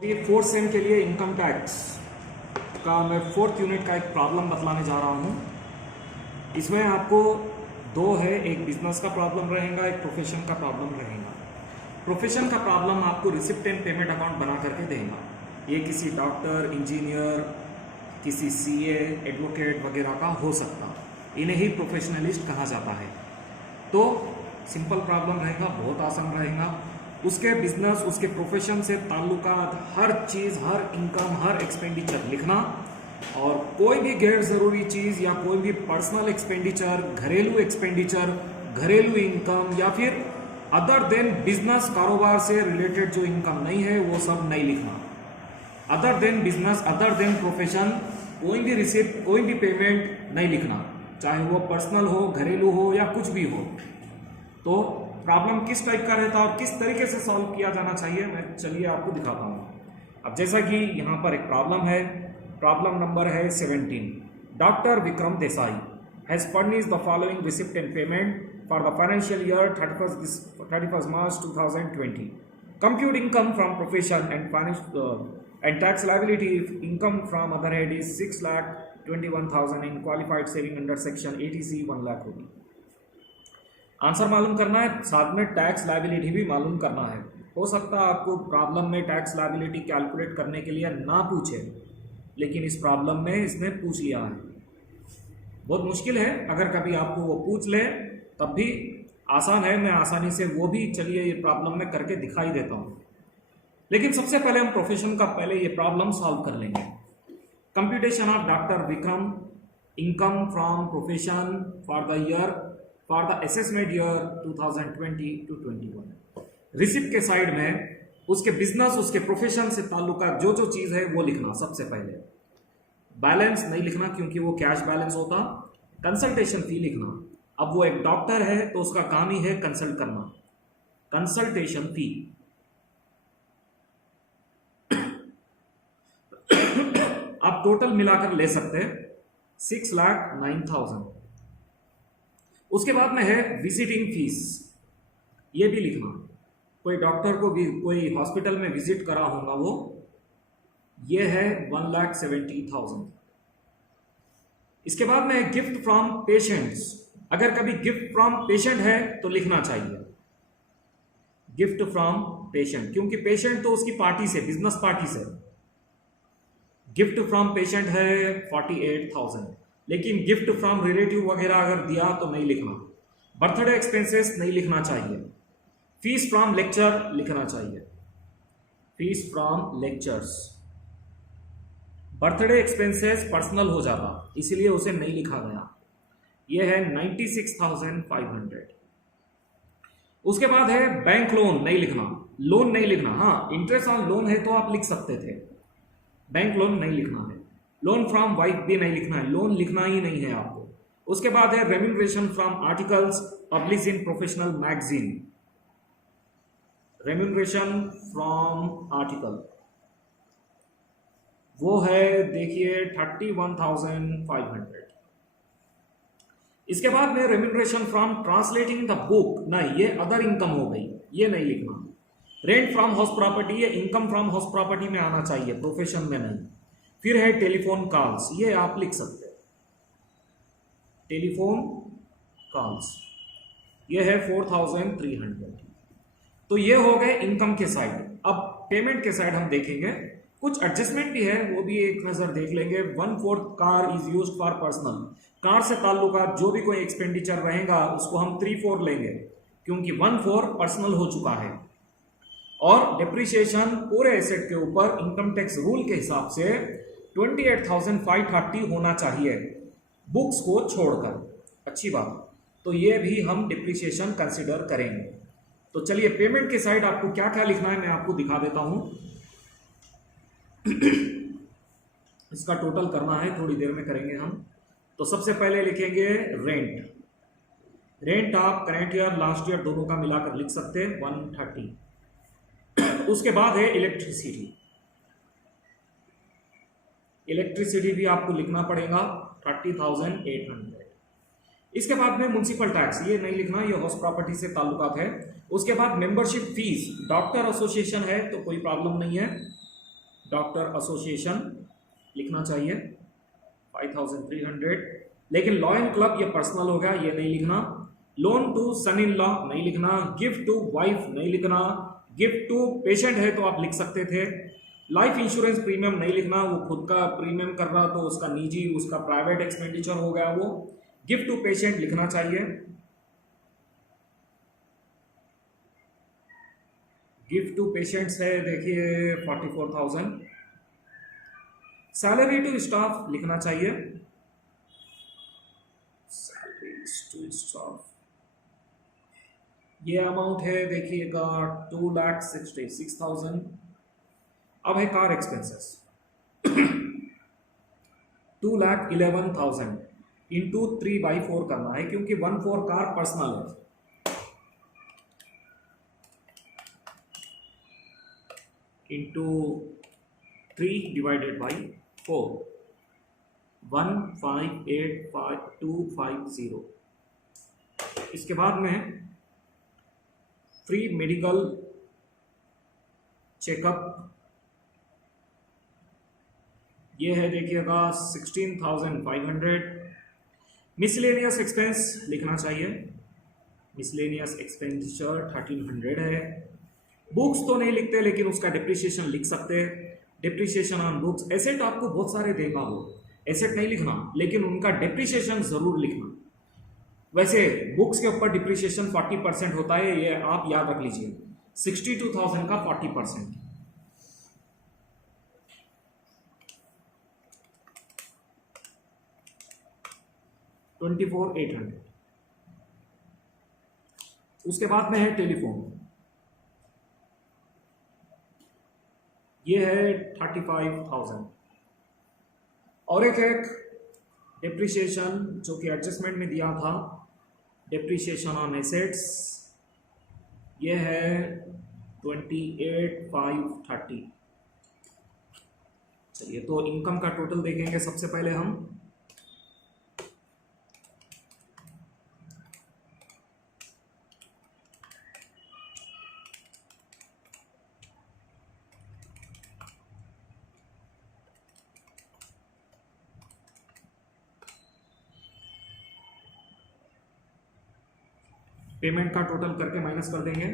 ये fourth same के लिए इनकम टैक्स का मैं फोर्थ यूनिट का एक प्रॉब्लम बतलाने जा रहा हूँ। इसमें आपको दो है, एक बिजनेस का प्रॉब्लम रहेगा, एक प्रोफेशन का प्रॉब्लम रहेगा। प्रोफेशन का प्रॉब्लम आपको रिसिप्ट एंड पेमेंट अकाउंट बना करके देगा। ये किसी डॉक्टर, इंजीनियर, किसी सीए, एडवोकेट वगैरह का हो सकता, इन्हें ही प्रोफेशनलिस्ट कहा जाता है। तो सिंपल प्रॉब्लम रहेगा, बहुत आसान रहेगा। उसके बिजनेस, उसके प्रोफेशन से ताल्लुकात हर चीज़, हर इनकम, हर एक्सपेंडिचर लिखना, और कोई भी गैर ज़रूरी चीज़ या कोई भी पर्सनल एक्सपेंडिचर, घरेलू एक्सपेंडिचर, घरेलू इनकम या फिर अदर देन बिजनेस, कारोबार से रिलेटेड जो इनकम नहीं है वो सब नहीं लिखना। Other than business, other than profession, कोई भी रिसिप्ट, कोई भी पेमेंट नहीं लिखना, चाहे वो पर्सनल हो, घरेलू हो या कुछ भी हो। तो प्रॉब्लम किस टाइप का रहता है और किस तरीके से सॉल्व किया जाना चाहिए, मैं चलिए आपको दिखाता हूँ। अब जैसा कि यहाँ पर एक प्रॉब्लम है, प्रॉब्लम नंबर है 17। Doctor Vikram Desai has furnished the following receipt and payment for the financial year 31 March 2020. Compute income from profession and tax liability if income from other head is 6,21,000 in qualified saving under section 80C 1 lakh रुपये। Answer मालूम करना है, साथ में tax liability भी मालूम करना है। हो सकता है आपको प्रॉब्लम में टैक्स लायबिलिटी कैलकुलेट करने के लिए ना पूछे, लेकिन इस प्रॉब्लम में इसने पूछ लिया है। बहुत मुश्किल है, अगर कभी आपको वो पूछ ले तब भी आसान है। मैं आसानी से वो भी, चलिए ये प्रॉब्लम में करके दिखाई देता हूँ। लेकिन सबसे पहले हम प्रोफेशन का पहले ये प्रॉब्लम सॉल्व कर लेंगे। Computation of doctor Vikram income from profession for the year, for the assessment year 2020 to 21। Receipt के साइड में उसके बिजनेस, उसके प्रोफेशन से ताल्लुका जो जो चीज़ है वो लिखना। सबसे पहले बैलेंस नहीं लिखना क्योंकि वो कैश बैलेंस होता। कंसल्टेशन फी लिखना। अब वो एक डॉक्टर है तो उसका काम ही है कंसल्ट करना। कंसल्टेशन फी आप टोटल मिलाकर ले सकते हैं 6,09,000। उसके बाद में है विजिटिंग फीस, ये भी लिखना। कोई डॉक्टर को भी कोई हॉस्पिटल में विजिट करा होगा वो, ये है 1,70,000। इसके बाद में गिफ्ट फ्रॉम पेशेंट्स, अगर कभी गिफ्ट फ्रॉम पेशेंट है तो लिखना चाहिए गिफ्ट फ्रॉम पेशेंट, क्योंकि पेशेंट तो उसकी पार्टी से, बिजनेस पार्टी से। गिफ्ट फ्रॉम पेशेंट है 48,000, लेकिन गिफ्ट फ्रॉम रिलेटिव वगैरह अगर दिया तो नहीं लिखना। बर्थडे एक्सपेंसेस नहीं लिखना चाहिए। फीस फ्रॉम लेक्चर लिखना चाहिए, fees from lectures. Birthday expenses personal हो जाता, इसलिए उसे नहीं लिखा गया। यह है 96,500। उसके बाद है बैंक लोन, नहीं लिखना। लोन नहीं लिखना, हाँ इंटरेस्ट ऑन लोन है तो आप लिख सकते थे, बैंक लोन नहीं लिखना है। लोन फ्रॉम वाइफ भी नहीं लिखना है, लोन लिखना ही नहीं है आपको। उसके बाद है remuneration from articles publish in professional magazine. Remuneration from article वो है, देखिए 31,500। इसके बाद में remuneration from translating the book, नहीं ये अदर इनकम हो गई, ये नहीं लिखना। रेंट फ्रॉम हाउस प्रॉपर्टी, ये इनकम फ्रॉम हाउस प्रॉपर्टी में आना चाहिए, प्रोफेशन में नहीं। फिर है टेलीफोन कॉल्स, ये आप लिख सकते हैं, टेलीफोन कॉल्स, ये है 4,300। तो ये हो गए इनकम के साइड। अब पेमेंट के साइड हम देखेंगे, कुछ एडजस्टमेंट भी है, वो भी एक नजर देख लेंगे। 1/4 car is used for personal, car से ताल्लुकात जो भी कोई एक्सपेंडिचर रहेगा उसको हम 3/4 लेंगे, क्योंकि 1/4 पर्सनल हो चुका है। और डिप्रिसिएशन पूरे एसेट के ऊपर इनकम टैक्स रूल के हिसाब से 28,530 होना चाहिए, बुक्स को छोड़कर। अच्छी बात, तो ये भी हम डिप्रिसिएशन कंसिडर करेंगे। तो चलिए पेमेंट के साइड आपको क्या क्या लिखना है मैं आपको दिखा देता हूं। इसका टोटल करना है, थोड़ी देर में करेंगे हम। तो सबसे पहले लिखेंगे रेंट। रेंट आप करेंट ईयर, लास्ट ईयर दोनों का मिलाकर लिख सकते हैं 130। उसके बाद है इलेक्ट्रिसिटी, इलेक्ट्रिसिटी भी आपको लिखना पड़ेगा 30,800। इसके बाद में म्युनिसिपल टैक्स, ये नहीं लिखना, ये हाउस प्रॉपर्टी से ताल्लुकात है। उसके बाद मेंबरशिप फीस, डॉक्टर एसोसिएशन है तो कोई प्रॉब्लम नहीं है, डॉक्टर एसोसिएशन लिखना चाहिए 5300, लेकिन लॉ एंड क्लब ये पर्सनल हो गया, ये नहीं लिखना। Loan to son in law नहीं लिखना, गिफ्ट टू वाइफ नहीं लिखना, गिफ्ट टू पेशेंट है तो आप लिख सकते थे। लाइफ इंश्योरेंस प्रीमियम नहीं लिखना, वो खुद का प्रीमियम कर रहा तो उसका निजी, उसका प्राइवेट एक्सपेंडिचर हो गया वो। गिफ्ट टू पेशेंट लिखना चाहिए। गिफ्ट टू पेशेंट्स है देखिए 44,000। सैलरी टू स्टाफ लिखना चाहिए, सैलरीज टू स्टाफ ये अमाउंट है देखिएगा 2,66,000। अब है कार एक्सपेंसेस 2,11,000 इंटू 3/4 करना है, क्योंकि 1/4 कार पर्सनल है। Into 3 divided by 4 1585250। इसके बाद में फ्री मेडिकल चेकअप ये है देखिएगा 16,500। मिसलेनियस एक्सपेंस लिखना चाहिए, मिसलेनियस एक्सपेंडिचर 1,300 है। बुक्स तो नहीं लिखते लेकिन उसका डिप्रिसिएशन लिख सकते हैं, डिप्रिसिएशन ऑन बुक्स। एसेट आपको बहुत सारे देगा वो, एसेट नहीं लिखना लेकिन उनका डिप्रिसिएशन जरूर लिखना। वैसे बुक्स के ऊपर डिप्रिसिएशन 40% होता है, ये आप याद रख लीजिए। 62,000 का 40%। $24,800। उसके बाद में है टेलीफोन, ये है 35,000। और एक डिप्रिसिएशन जो कि एडजस्टमेंट में दिया था, डिप्रिसिएशन ऑन एसेट्स, ये है 28,530। चलिए तो इनकम का टोटल देखेंगे सबसे पहले हम। पेमेंट का टोटल करके माइनस कर देंगे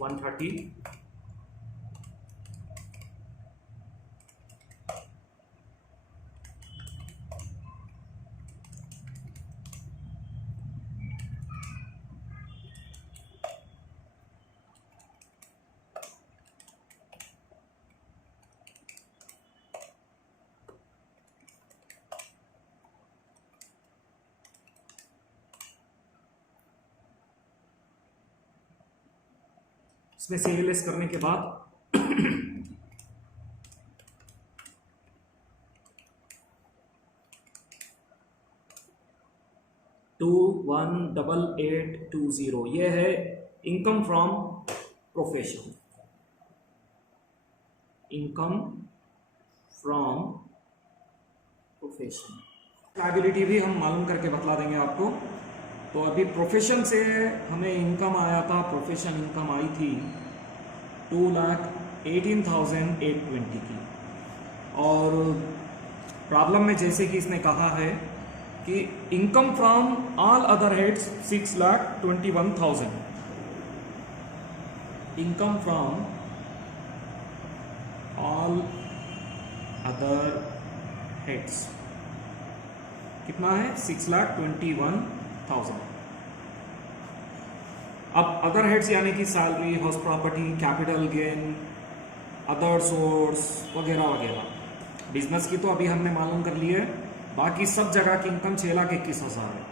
130। इसमें सीरियलाइज करने के बाद $21,820 ये है income from profession. Income from profession liability भी हम मालूम करके बतला देंगे आपको। तो अभी प्रोफेशन से हमें इनकम आया था, प्रोफेशन इनकम आई थी 2,18,820 की। और प्रॉब्लम में जैसे कि इसने कहा है कि income from all other heads 6,21,000। Income from all other heads कितना है 6,21,000। अब अदर हेड्स यानी कि salary, house property, capital gain, other source वगैरह वगैरह। बिजनेस की तो अभी हमने मालूम कर ली है, बाकी सब जगह की इनकम 6,21,000 है।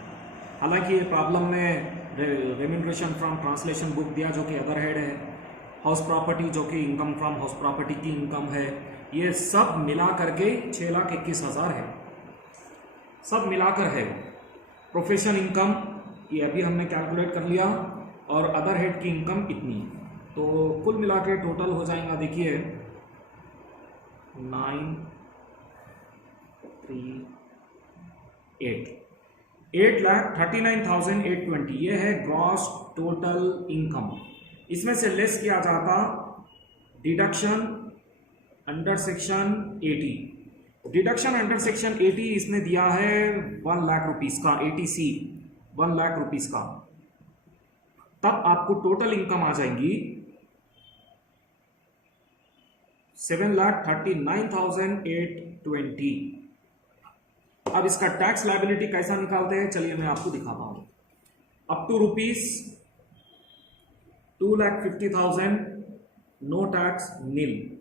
हालांकि ये प्रॉब्लम में रेम्यूनरेशन फ्रॉम ट्रांसलेशन बुक दिया जो कि अदर हेड है, हाउस प्रॉपर्टी जो कि इनकम फ्रॉम हाउस प्रॉपर्टी की इनकम है, ये सब मिला करके 6,21,000 है, सब मिलाकर है। प्रोफेशन इनकम ये अभी हमने कैलकुलेट कर लिया और अदर हेड की इनकम इतनी, तो कुल मिला के टोटल हो जाएगा देखिए 8,39,820 ये है ग्रॉस टोटल इनकम। इसमें से लेस किया जाता deduction under section 80, deduction under section 80 इसने दिया है 1 लाख रुपीस का, 80C 1 लाख रुपीस का। तब आपको टोटल इनकम आ जाएंगी 7,39,820। अब इसका टैक्स लायबिलिटी कैसा निकालते हैं, चलिए मैं आपको दिखाता हूं। Up to rupees 2,50,000 no tax nil,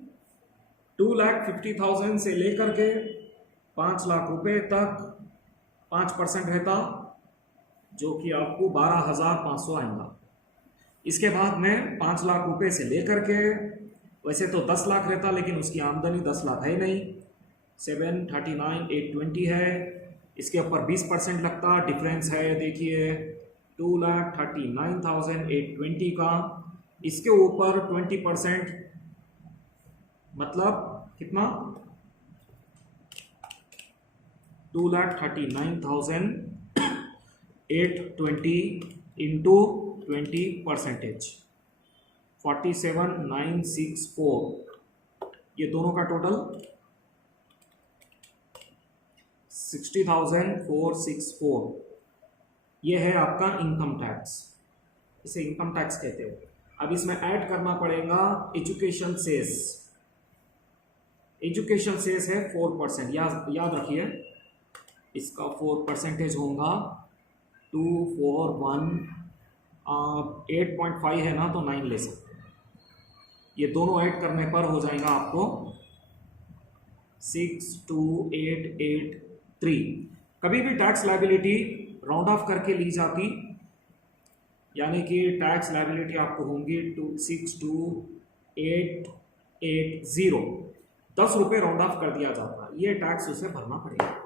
2,50,000 से लेकर के 5 लाख रुपए तक 5% रहता, जो कि आपको 12,500 आएगा। इसके बाद में 5 लाख रुपए से लेकर के, वैसे तो 10 लाख रहता लेकिन उसकी आमदनी 10 लाख है नहीं, 739,820 है। इसके ऊपर 20% लगता, डिफरेंस है देखिए 2,39,820 का। इसके ऊपर 20% मतलब कितना, 2,39,820 इंटू 20%, 47,964, ये दोनों का टोटल 60,464। ये है आपका इनकम टैक्स, इसे इनकम टैक्स कहते हो। अब इसमें ऐड करना पड़ेगा एजुकेशन सेस, एजुकेशन सेस है 4%, याद रखिए इसका 4% होगा 241, 8.5 है ना तो 9 ले सकते हैं। ये दोनों ऐड करने पर हो जाएगा आपको 62,883। कभी भी टैक्स लायबिलिटी राउंड ऑफ करके ली जाती, यानी कि टैक्स लायबिलिटी आपको होंगी 62,880, 10 रुपये राउंड ऑफ कर दिया जाता, ये टैक्स उसे भरना पड़ेगा।